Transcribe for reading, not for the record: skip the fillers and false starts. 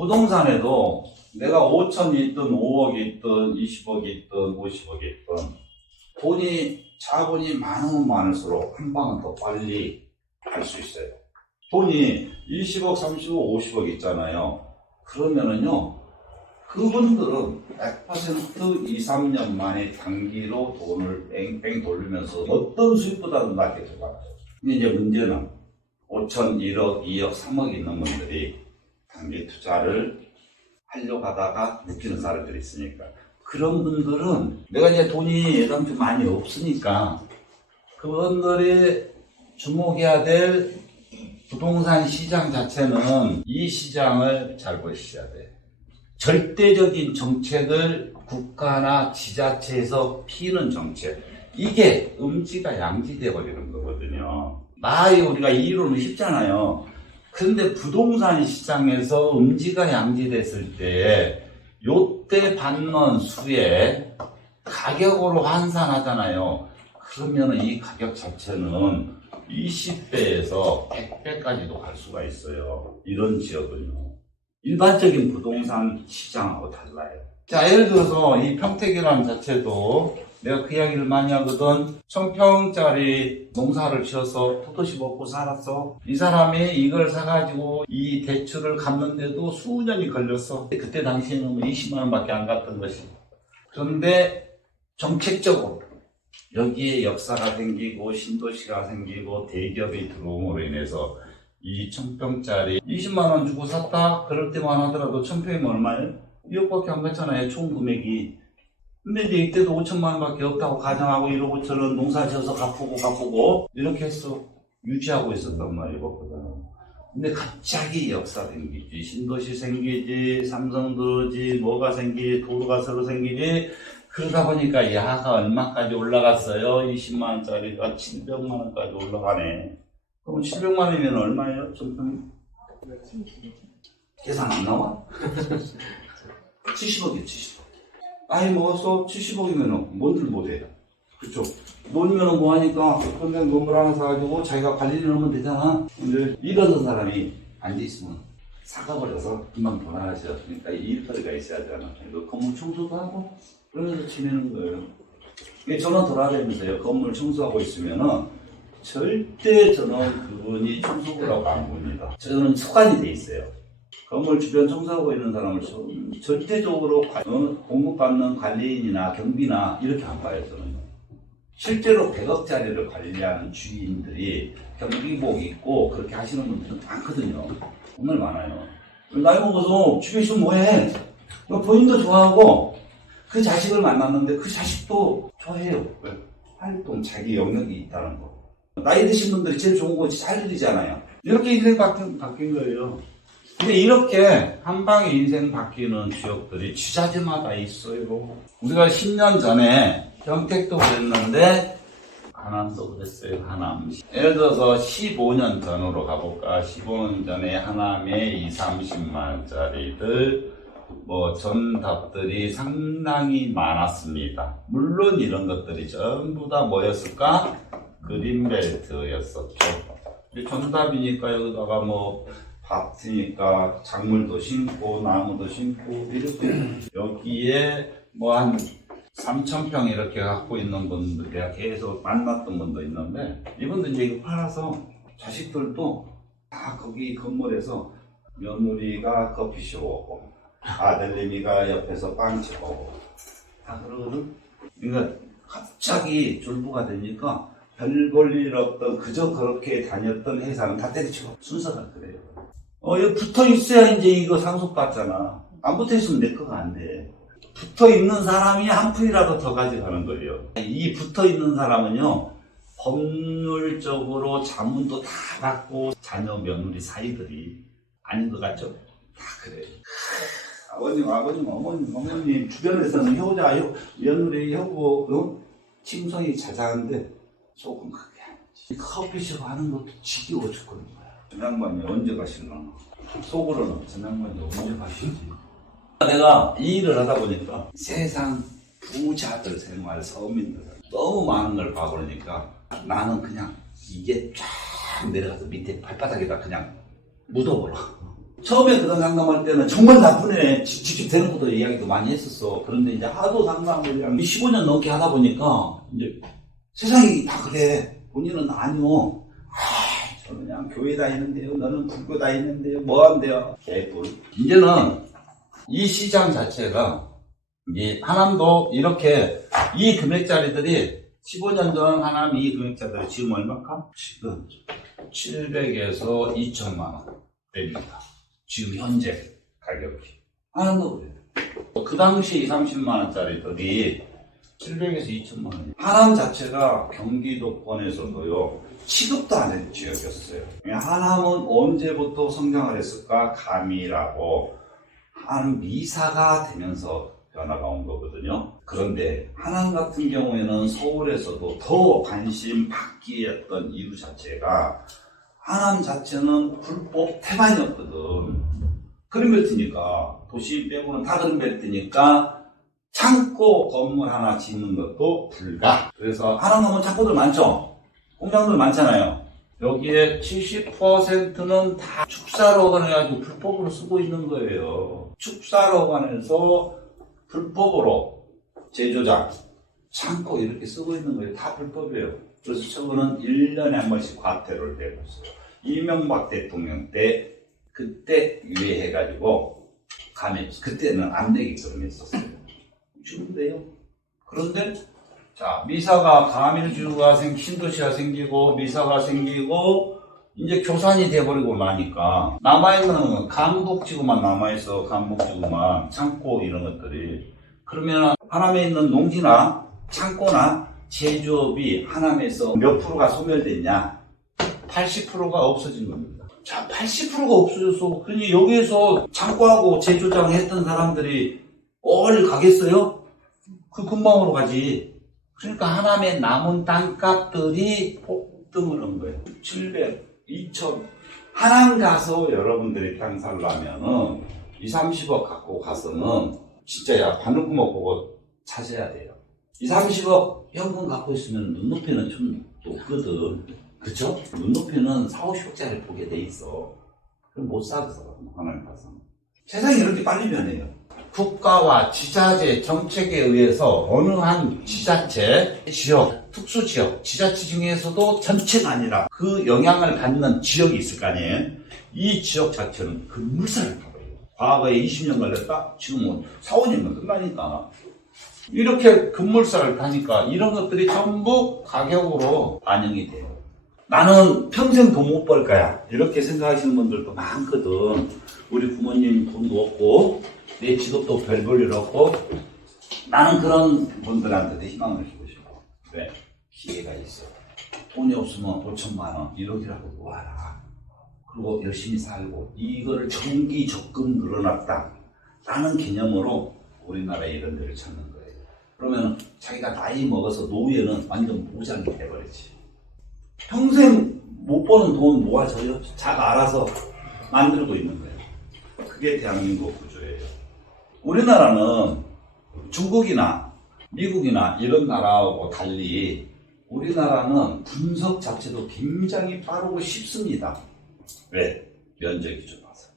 부동산에도 내가 5천이 있든 5억이 있든 20억이 있든 50억이 있든 자본이 많으면 많을수록 한 방은 더 빨리 갈 수 있어요. 돈이 20억, 30억, 50억 있잖아요. 그러면은요, 그분들은 100% 2, 3년 만에 단기로 돈을 뺑뺑 돌리면서 어떤 수익보다도 낮게 들어가요. 근데 이제 문제는 5천, 1억, 2억, 3억 있는 분들이 단기 투자를 하려고 하다가 묶이는 사람들이 있으니까. 그런 분들은 내가 이제 돈이 예당치 많이 없으니까 그분들이 주목해야 될 부동산 시장 자체는 이 시장을 잘 보셔야 돼. 절대적인 정책을 국가나 지자체에서 피는 정책. 이게 음지가 양지돼 버리는 거거든요. 우리가 이론은 쉽잖아요. 그런데 부동산 시장에서 음지가 양지됐을 때 요때 받는 수에 가격으로 환산하잖아요. 그러면 이 가격 자체는 20배에서 100배까지도 갈 수가 있어요. 이런 지역은요. 일반적인 부동산 시장하고 달라요. 자, 예를 들어서 이 평택이라는 자체도 내가 그 이야기를 많이 하거든. 1000평짜리 농사를 지어서 토도시 먹고 살았어. 이 사람이 이걸 사가지고 이 대출을 갚는데도 수년이 걸렸어. 그때 당시에는 20만 원밖에 안 갔던 것이. 그런데 정책적으로 여기에 역사가 생기고 신도시가 생기고 대기업이 들어옴으로 인해서 이 1000평짜리 20만 원 주고 샀다? 그럴 때만 하더라도 1000평이면 얼마예요? 2억밖에 안 갔잖아요. 총 금액이. 근데 이제 이때도 5천만 원밖에 없다고 가정하고 1억 5천원 농사 지어서 갚고 이렇게 해서 유지하고 있었단 말이거든. 근데 갑자기 역사 생기지, 신도시 생기지, 삼성도지, 뭐가 생기지, 도로가 새로 생기지. 그러다 보니까 야가 얼마까지 올라갔어요? 20만 원짜리가 700만 원까지 올라가네. 그럼 700만 원이면 얼마예요? 좀 계산 안 나와? 70억이에요, 70억. 나이 먹어서 70억이면 뭔들 못해요. 그쵸? 돈이면 뭐하니까 평생 건물 하나 사가지고 자기가 관리를 하면 되잖아. 근데 이런 사람이 앉아있으면 사가버려서 금방 돌아가셔. 그러니까 일거리가 있어야 되잖아. 건물 청소도 하고 그러면서 지내는 거예요. 저는 돌아다니면서요. 건물 청소하고 있으면은 절대 저는 그분이 청소부라고 안 봅니다. 저는 습관이 돼 있어요. 건물 주변 청소하고 있는 사람을 절대적으로 공급받는 관리인이나 경비나 이렇게 안 봐요, 저는. 실제로 100억짜리를 관리하는 주인들이 경비복 입고 그렇게 하시는 분들은 많거든요. 정말 많아요. 나이 먹어서 집에 있으면 뭐해? 본인도 좋아하고 그 자식을 만났는데 그 자식도 좋아해요. 왜? 활동, 자기 영역이 있다는 거. 나이 드신 분들이 제일 좋은 거 잘 들리잖아요. 이렇게 인생 바뀐 거예요. 근데 이렇게 한 방에 인생 바뀌는 지역들이 지자체마다 있어요. 우리가 10년 전에 평택도 그랬는데 하남도 그랬어요. 하남. 예를 들어서 15년 전으로 가볼까. 15년 전에 하남에 20, 30만 원짜리들 전답들이 상당히 많았습니다. 물론 이런 것들이 전부 다 뭐였을까? 그린벨트였었죠. 전답이니까 여기다가 밭이니까 작물도 심고 나무도 심고 이렇게 여기에 한 3,000평 이렇게 갖고 있는 분들 내가 계속 만났던 분도 있는데 이분들 이제 이거 팔아서 자식들도 다 거기 건물에서 며느리가 커피숍 오고 아들내미가 옆에서 빵집 오고 다 그러거든. 그러니까 갑자기 졸부가 되니까 별 볼 일 없던 그저 그렇게 다녔던 회사는 다 때려치고 순서가 그래요. 여기 붙어 있어야 이제 이거 상속받잖아. 안 붙어 있으면 내 거가 안 돼. 붙어 있는 사람이 한 푼이라도 더 가져가는 거예요. 이 붙어 있는 사람은요, 법률적으로 자문도 다 받고 자녀 며느리 사이들이 아닌 것 같죠? 다 그래요. 아버님, 어머님 주변에서는 효자, 며느리, 효고, 칭송이 자자한데 속은 그게 아니지. 커피숍 하는 것도 지겨워 죽겠는 거야. 저 양반이 언제 가실려나? 속으로는 저 양반이 언제 가실지. 내가 이 일을 하다 보니까 세상 부자들 생활, 서민들 너무 많은 걸 봐버리니까 나는 그냥 이게 쫙 내려가서 밑에 발바닥에다 그냥 묻어버려. 처음에 그런 상담할 때는 정말 나쁜 애, 직접 되는 것도 이야기도 많이 했었어. 그런데 이제 하도 상담을 15년 넘게 하다 보니까 이제 세상이 다 그래. 본인은 아니요. 저는 그냥 교회 다니는데요. 너는 불교 다니는데요. 뭐 한대요. 개뿔. 이제는 이 시장 자체가 이 하남도 이렇게 이 금액짜리들이 15년 전 하남 이 금액짜리들이 지금 얼마까? 지금 700에서 2천만 원 됩니다. 지금 현재 가격이. 하남도 그래요. 그 당시 20, 30만 원짜리들이 700에서 2천만 원. 하남 자체가 경기도권에서도요, 취급도 안 했던 지역이었어요. 하남은 언제부터 성장을 했을까? 감이라고 하남 미사가 되면서 변화가 온 거거든요. 그런데 하남 같은 경우에는 서울에서도 더 관심 받기였던 이유 자체가 하남 자체는 불법 태반이었거든. 그린벨트니까 도시 빼고는 다 그린벨트니까 창고 건물 하나 짓는 것도 불가. 그래서 하남 가면 창고들 많죠? 공장들 많잖아요. 여기에 70%는 다 축사로 해가지고 불법으로 쓰고 있는 거예요. 축사로 관해서 불법으로 제조장, 창고 이렇게 쓰고 있는 거예요. 다 불법이에요. 그래서 저거는 1년에 한 번씩 과태료를 내고 있어요. 이명박 대통령 때 그때 유예해가지고 그때는 안 되게끔 했었어요. 지금 돼요. 그런데 자, 미사가 가밀주가 신도시가 생기고 미사가 생기고 이제 교산이 돼버리고 나니까 남아있는 강북지구만 남아있어. 강북지구만 창고 이런 것들이. 그러면 하남에 있는 농지나 창고나 제조업이 하남에서 몇 프로가 소멸됐냐? 80%가 없어진 겁니다. 자, 80%가 없어져서 그러니 여기에서 창고하고 제조장 했던 사람들이 어디 가겠어요? 그 근방으로 가지. 그러니까 하남의 남은 땅값들이 폭등을 한 거예요. 700, 2천. 하남 가서 여러분들이 땅 살려면은 2, 30억 갖고 가서는 진짜 야 바늘구멍 보고 찾아야 돼요. 2, 30억 현금 갖고 있으면 눈높이는 좀 높거든. 그쵸? 눈높이는 4, 50억짜리 보게 돼 있어. 그럼 못 사서 하나님 가서. 세상이 이렇게 빨리 변해요. 국가와 지자체 정책에 의해서 어느 한 지자체, 지역, 특수지역, 지자체 중에서도 전체가 아니라 그 영향을 받는 지역이 있을 거 아니에요? 이 지역 자체는 급물살을 타버려요. 과거에 20년 걸렸다? 지금은 4, 5년이면 끝나니까. 이렇게 급물살을 타니까 이런 것들이 전부 가격으로 반영이 돼요. 나는 평생 돈 못 벌 거야. 이렇게 생각하시는 분들도 많거든. 우리 부모님 돈도 없고, 내 직업도 별 볼 일 없고, 나는 그런 분들한테도 희망을 주고 싶어. 왜? 기회가 있어. 돈이 없으면 5천만 원, 1억이라도 모아라. 그리고 열심히 살고, 이거를 정기 적금 늘어났다. 라는 개념으로 우리나라에 이런 데를 찾는 거예요. 그러면 자기가 나이 먹어서 노후에는 완전 보장이 돼버리지. 평생 못 버는 돈 모아져요. 자가 알아서 만들고 있는 거예요. 그게 대한민국 구조예요. 우리나라는 중국이나 미국이나 이런 나라하고 달리 우리나라는 분석 자체도 굉장히 빠르고 쉽습니다. 왜? 면적이 좁아서.